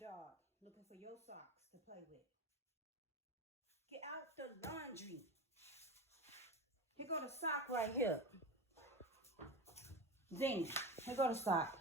dog looking for your socks to play with. Get out the laundry. Here go the sock right here. Zena, here go the sock.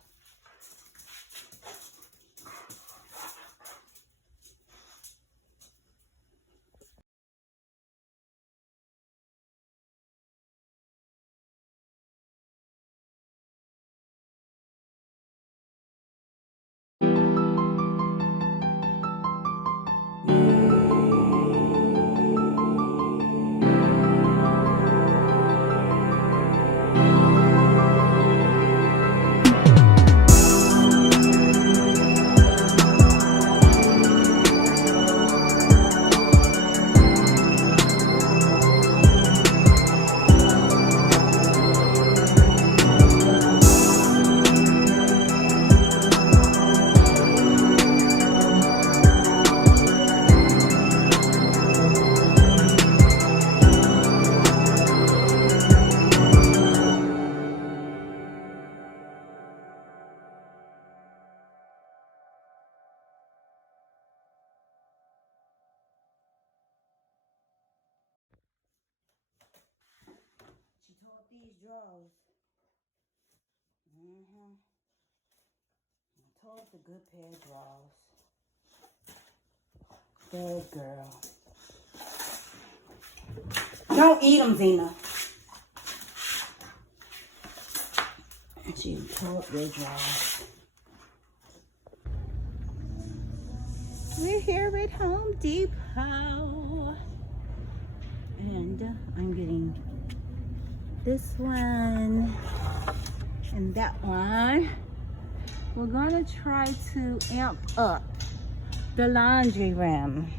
She tore up these drawers. I tore up the good pair of drawers. Good girl. Don't eat them, Zena. She tore up their drawers. We're here at Home Depot. And I'm getting this one and that one. We're gonna try to amp up the laundry room.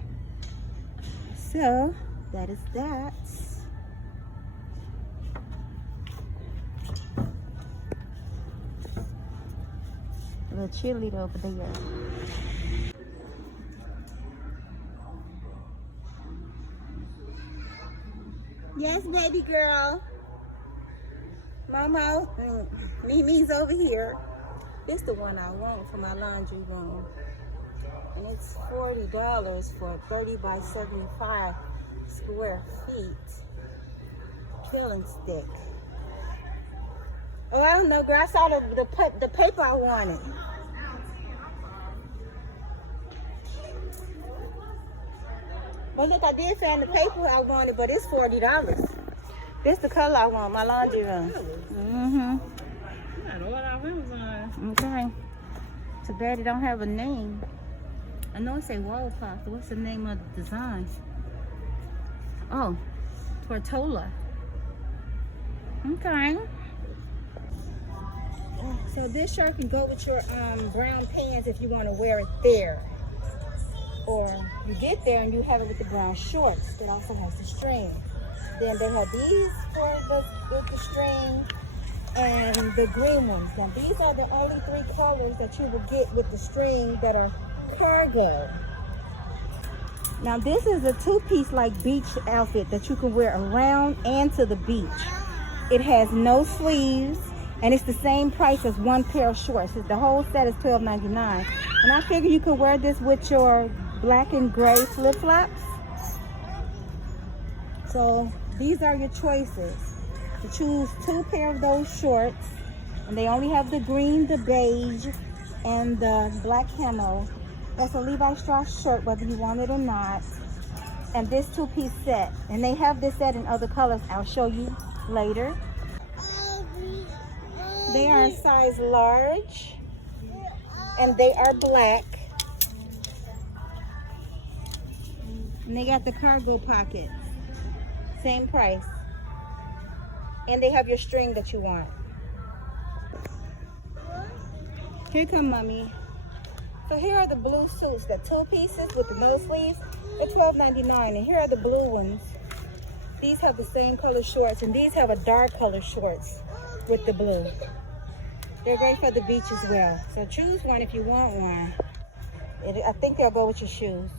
So that is that. A little cheerleader over there. Yes, baby girl. Mama, Mimi's over here. This is the one I want for my laundry room. And it's $40 for 30 by 75 square feet. Killing stick. Oh, I don't know, girl. I saw the paper I wanted. Well, look, I did find the paper I wanted, but it's $40. This the color I want, my laundry room. I know what I was on. Okay. Too bad it don't have a name. I know it say wall cloth. What's the name of the design? Oh, Tortola. Okay. So this shirt can go with your brown pants if you want to wear it there. Or you get there and you have it with the brown shorts that also has the string. Then they have these for with the string and the green ones. Now these are the only 3 colors that you will get with the string that are cargo. Now this is a 2-piece like beach outfit that you can wear around and to the beach. It has no sleeves and it's the same price as 1 pair of shorts. The whole set is $12.99. And I figure you can wear this with your black and gray flip-flops. So these are your choices. You choose 2 pair of those shorts, and they only have the green, the beige, and the black camo. That's a Levi Strauss shirt, whether you want it or not. And this 2-piece set, and they have this set in other colors. I'll show you later. They are a size large, and they are black. And they got the cargo pockets. Same price. And they have your string that you want. Here come mommy. So here are the blue suits, the 2 pieces with the no sleeves. They're $12.99. And here are the blue ones. These have the same color shorts, and these have a dark color shorts with the blue. They're great for the beach as well. So choose one if you want one. I think they'll go with your shoes.